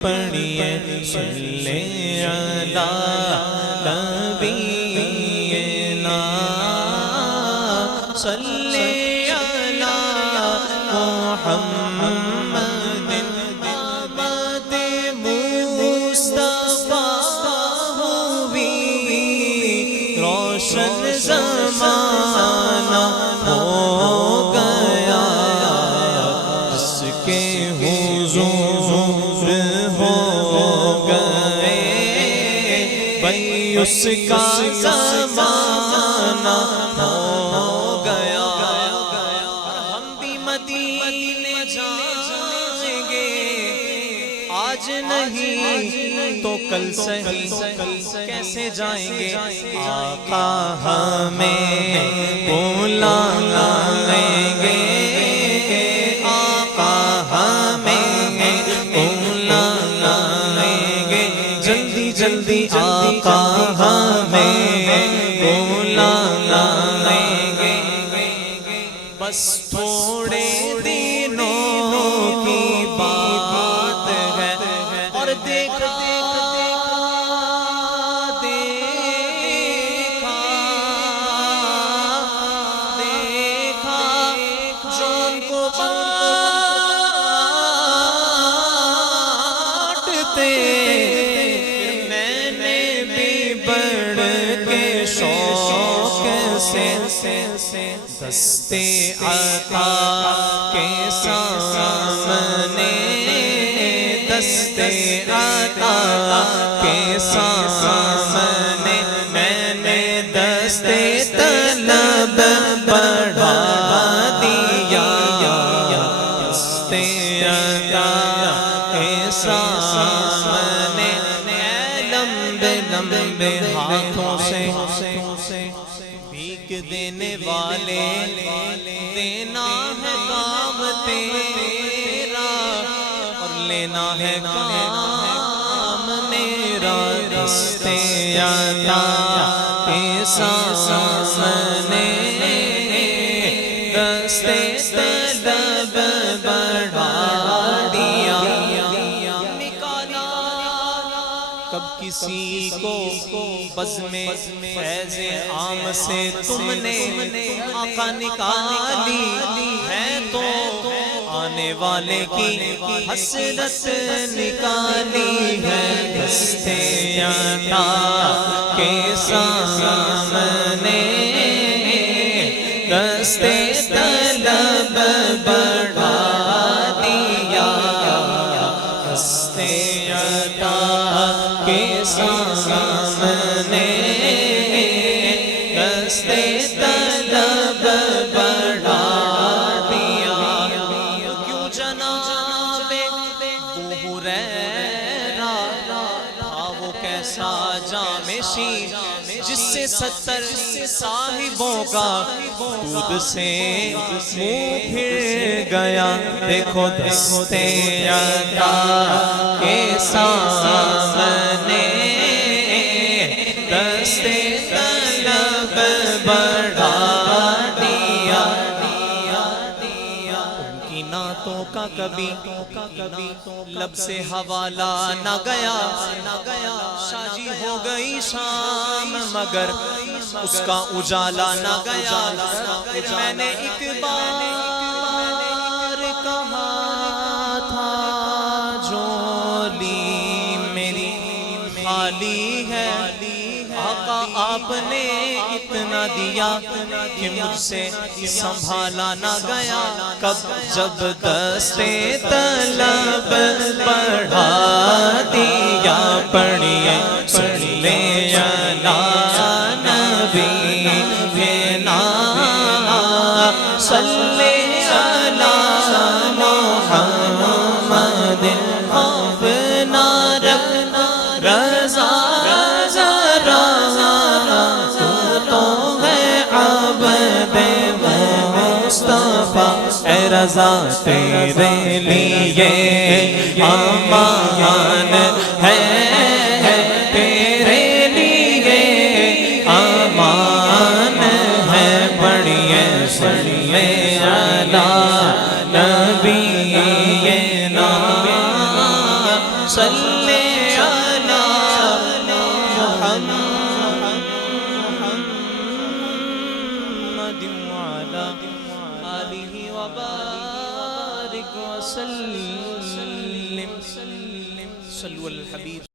پڑھیے صلی علی نبینا صلی علی محمد آمد مصطفیٰ ہوئی روشن زمانہ ہو گیا جس کے حضور ہو گئے بھائی اس کا زمانہ ہو گیا ہم بھی مدینے جائیں گے آج نہیں تو کل صحیح کیسے جائیں گے آقا ہمیں بلائیں گے آقا ہمیں بلائیں گے جلدی جلدی آقا ہمیں بلائیں گے بس تھوڑے دنوں کی بات ہے اور دیکھا جو ان کو بانٹتے میں نے بھی بڑھ کے شوق سے دستے عطا کے سامنے دستے عطا کے سامنے میں نے دستے طلب بڑھا دیا دستے عطا کے سامنے لمبے لمبے ہاتھوں سے بھیک دینے والے دینا ہے کام تیرا اور لینا ہے کام میرا دستے عطا کے سامنے دستے طلب بڑھا دیا نکالا کب کسی کو بزم فیض عام سے تم نے آقا نکالی ہے تو آنے والے کی حسرت نکالی ہے دستے عطا کے سامنے دستے طلب بڑھا دیا دستے عطا کے سامنے دستے طلب بڑھا دیا کیوں جناب ابو ہریرہ تھا وہ کیسا جام شیر جس سے 70 صاحبوں کا دودھ سے منہ پھر گیا دیکھو دستے عطا کے سامنے دستے طلب بڑھا دیا ان کی نعتوں کا کبھی لب سے حوالہ نہ گیا شاہ جی ہو گئی شام مگر اس کا اجالا نہ گیا میں نے ایک بار کہا تھا جھولی میری خالی ہے آقا آپ نے اتنا دیا کہ مجھ سے سنبھالا نہ گیا کب جب دستے طلب بڑھا دیا پڑھیے صلی علی نبینا صلی علی محمد اپنا رکھنا رضا اے رضا تیرے لیے امان ہے تیرے لیے امان ہے پڑھیے صلی علی نبینا صلی محمد وعلى آله وبارك وسلم صلوا على الحبيب